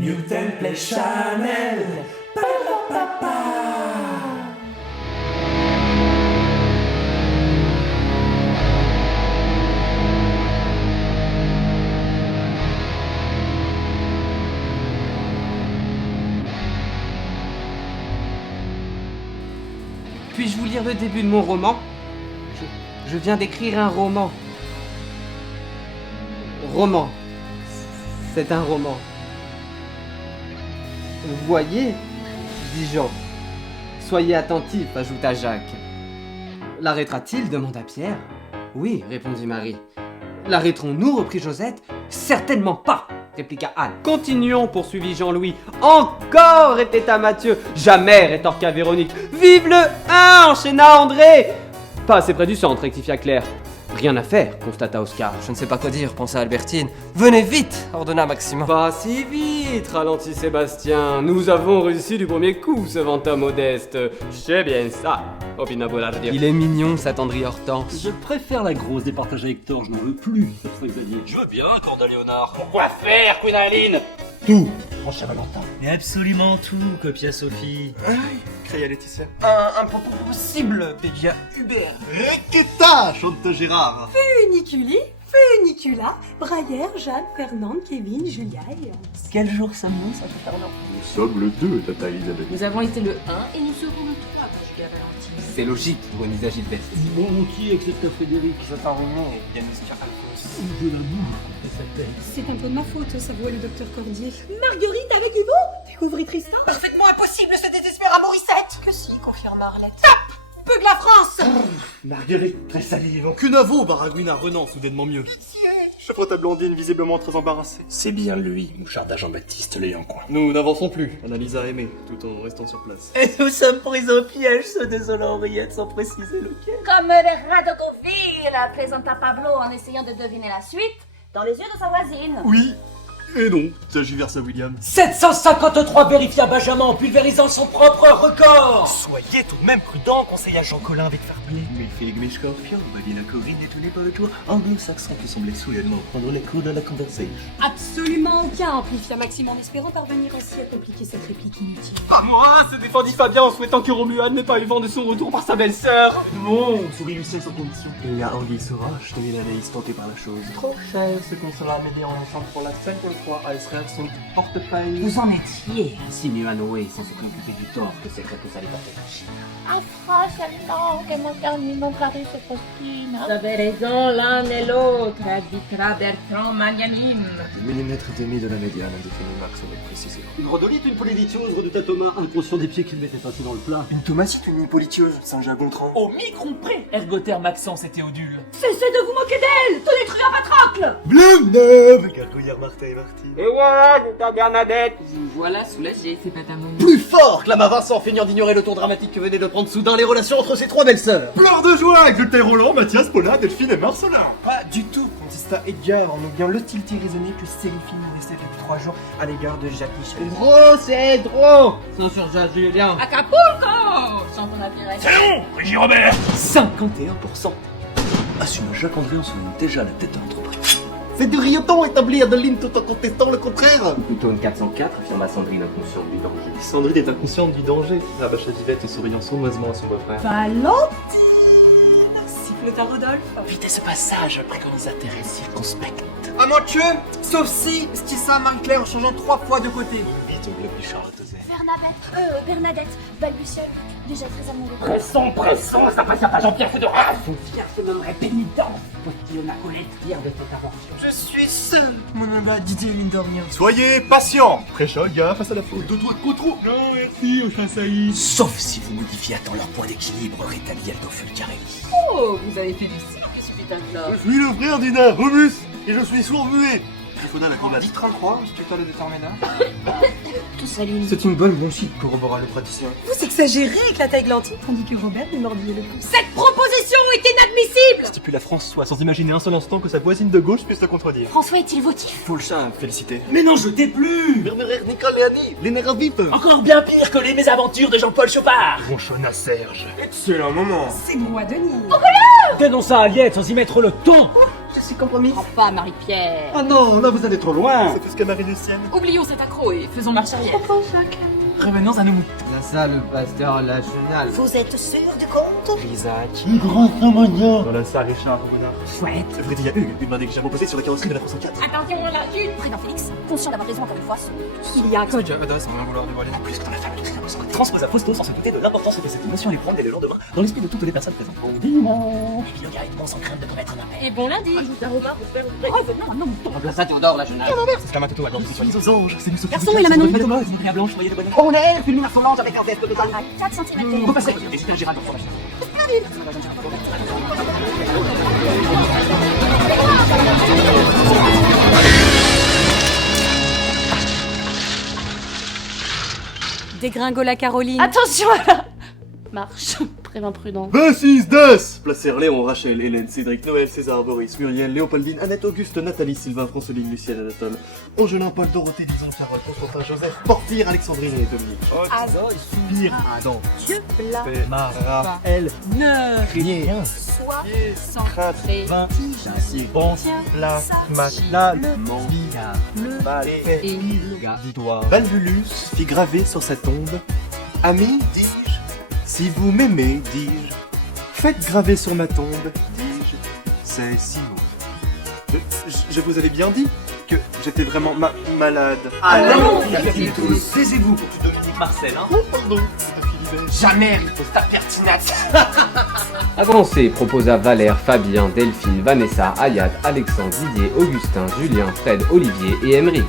Newton Play Channel. Puis-je vous lire le début de mon roman ? Je viens d'écrire un roman. Roman. C'est un roman. Vous voyez, dit Jean. Soyez attentif, ajouta Jacques. L'arrêtera-t-il demanda Pierre. Oui, répondit Marie. L'arrêterons-nous, reprit Josette. Certainement pas, répliqua Anne. Continuons, poursuivit Jean-Louis. Encore, répéta Mathieu. Jamais, rétorqua Véronique. Vive le 1, enchaîna André. Pas assez près du centre, rectifia Claire. Rien à faire, constata Oscar. Je ne sais pas quoi dire, pensa Albertine. Venez vite, ordonna Maxime. Pas si vite, ralentit Sébastien. Nous avons réussi du premier coup, se vanta Modeste. C'est bien ça, opina Bollardier. Il est mignon, s'attendrit Hortense. Je préfère la grosse départage avec Hector, je n'en veux plus, cette fois Xavier. Je veux bien, Corda Léonard. Pourquoi faire, Quinaline? Tout, mon cher Valentin. Mais absolument tout, copia Sophie. Cria Laetitia. Un possible, Pédia Hubert. Qu'est-ce chante Gérard? Funiculi, Funicula, Braillère, Jeanne, Fernande, Kevin, Julia et Hans. Quel jour sommes-nous, ça fait Fernand? Nous sommes le 2, tata Elisabeth. Nous avons été le 1 et nous serons le 3, Julia Valentine. C'est logique, ironisa Gilberte. Bon, qui excepte Frédéric? J'attends René et Yanniska Alphonse. Je la bouffe quand elle s'appelle. C'est un peu de ma faute, s'avoua le docteur Cordier. Marguerite avec Yvon? Découvrez Tristan? Parfaitement impossible ce désespoir à Morissette. Que si, confirme Arlette. Peu de la France! Marguerite, très salive. Que n'avoue, baragouina Renan, soudainement mieux. Je frotte à Blondine, visiblement très embarrassée. C'est bien lui, moucharda Jean-Baptiste Léancoin. Nous n'avançons plus. Analyse a aimé, tout en restant sur place. Et nous sommes pris au piège, se désolant Henriette sans préciser lequel. Comme les rats de Deauville, plaisanta Pablo en essayant de deviner la suite dans les yeux de sa voisine. Oui, et non, s'agit vers à William. 753 vérifia Benjamin en pulvérisant son propre record. Soyez tout de même prudent, conseilla Jean Collin avec Farbier. Mais Fig mes scorpions, Babina Corinne étonnée par le tour anglo-saxon qui semblait soudainement prendre les coups de la conversation. Absolument aucun, amplifia Maxime en espérant parvenir ainsi à compliquer cette réplique inutile. Pas moi, se défendit Fabien en souhaitant que Romuald n'ait pas eu vent de son retour par sa belle-sœur. Non, sourit Lucien sans condition. Il y a Anguille Sauvage, tenait l'analyse tentée par la chose. Trop cher, se consola Amélie en lançant pour la 50e fois à Israël son portefeuille. Vous en étiez insinua Noé sans se préoccuper du tort que c'est que ça allait pas faire. Afra seulement que mon dernier mon mari se postine. Vous avez raison l'un et l'autre, arbitra Bertrand magnanime. Des millimètres et demi de la médiane, indéfinie Max avec précision. Redolite une polydityose, redouta Thomas, inconscient des pieds qu'il mettait ainsi dans le plat. Une Thomasite, une politieuse, Saint-Jean-Gontran. Au micron près, ergotère Maxence et Théodule. Cessez de vous moquer d'elle! Tenez truand à Patrocle! Bleu-Neuve, gargouillard Martin et Martine. Et voilà, ta Bernadette. Vous voilà soulagé, c'est pas un moment. Plus fort, clama Vincent, feignant d'ignorer le tour dramatique que venait de prendre soudain les relations entre ces trois belles-sœurs. Pleure de joie, exultait Roland, Mathias, Paula, Delphine et Marcelin. Pas du tout, contesta Edgar en oubliant l'hostilité raisonnée que Séréphine nourrissait depuis 3 jours à l'égard de Jackie Chel. Gros, c'est drôle. Sans surjage Julien. Acapulco! Chante on a viré. C'est bon, Brigitte Robert. 51%. Assuma Jacques-André en se met déjà la tête à l'entreprise. C'est du rioton établi Adeline tout en contestant le contraire. Plutôt une 404, affirma Sandrine inconsciente du danger. Sandrine est inconsciente du danger, rabâcha Vivette en souriant sournoisement à son beau-frère. Valentine! Siffleta Rodolphe. Évitez ce passage, préconisa Thérèse circonspecte. À mon Dieu, sauf si, stissa Marie-Claire en changeant 3 fois de côté. Vite au bleu Bichard Tozet. Bernadette, balbutia, déjà très amoureux. Pressons, ça passe à Jean-Pierre Fouderas. Son fier se nommerait pénitence. Postillonna Colette, fière de cette invention. Je suis seul, mon aba, dit-il mine de rien. Soyez patient, prêcha le gars face à la foule. De doigts de Coutreau. Non, merci, au chassaillis. Sauf si vous modifiez à temps leur point d'équilibre, rétablit Aldo Fulcarelli. Oh, vous avez fait du cirque, Spitacle. Je suis le frère d'Ina, Romus, et je suis sourd-muet. Griffonna la combatte. 33, je tutoie le déterminant. Tout s'allume. C'est une bonne bronchite, corrobora le praticien. Vous exagérez, éclata Églantine, tandis que Robert lui mordillait le pouce. Cette proposition position est inadmissible. Stipule à François sans imaginer un seul instant que sa voisine de gauche puisse le contredire. François est-il votif? Faut le chat, félicité. Mais non, je t'ai plus. Murmurer Nicole et Annie, les nerfs vifs. Encore bien pire que les mésaventures de Jean-Paul Chopard. Ronchonna Serge. Excellent moment. C'est moi, Denis. Dénonce ça à Aliette sans y mettre le ton. Je suis compromis. Prends pas, Marie-Pierre. Ah non, là vous allez trop loin. C'est tout ce qu'a Marie Lucienne. Oublions cet accro et faisons marche arrière. Revenons à nos moutons. La salle pasteur la chenale. Vous êtes sûr du compte? Isaac. Dolonsa, Richard, Renard. Chouette. Frédéric Hugues, une main négligemment posée sur la carrosserie de la 304. Attention, la chute. Prénom Félix, conscient d'avoir raison encore une fois. Il y a un code. Ada sans rien vouloir dévoiler. Plus que dans la famille de transposa Fausto sans se douter de l'importance que cette émotion allait prendre dès le lendemain dans l'esprit de toutes les personnes présentes. Bon dimanche. Yoga et sans crainte de commettre un appel. Et bon lundi. Remplace Théodore la chenale. C'est la main à gorge. Suis aux anges, c'est nous ce Garçon et la Manon. Thomas, une blanche, noyée de bonheur. On est fulmine Solange avec un veste de balle. 4 cm. Vous passez. Hésitez à Gérald pour la Dégringola Caroline. Attention à la marche. Prévent prudent. 26 DES Placèrent Léon, Rachel, Hélène, Cédric, Noël, César, Boris, Muriel, Léopoldine, Annette, Auguste, Nathalie, Sylvain, Franceline, Lucienne, Anatole, Angelin, Paul, Dorothée, Dison, Carole, Constantin, Joseph, Porphyre, Alexandrine et Dominique. Azol. Soupir. Adam. Dieu. Plat. Mara. Elle. Ne. Rien. Soit. Sans. Crainte. Ré. Vin. Tige. Pense. La. Matelas. Le. Billard. Le. Balle. Et. Didoire. Valvulus fit graver sur sa tombe « Ami, dis-je, si vous m'aimez, dis-je, faites graver sur ma tombe, dis-je, c'est Simon. » Je vous avais bien dit que j'étais vraiment malade. Allons, tous, taisez-vous pour tu Dominique Marcel, hein. Oh, pardon, c'était Philibert. Jamais ripose ta pertinace. Avancez, proposa Valère, Fabien, Delphine, Vanessa, Ayat, Alexandre, Didier, Augustin, Julien, Fred, Olivier et Emery.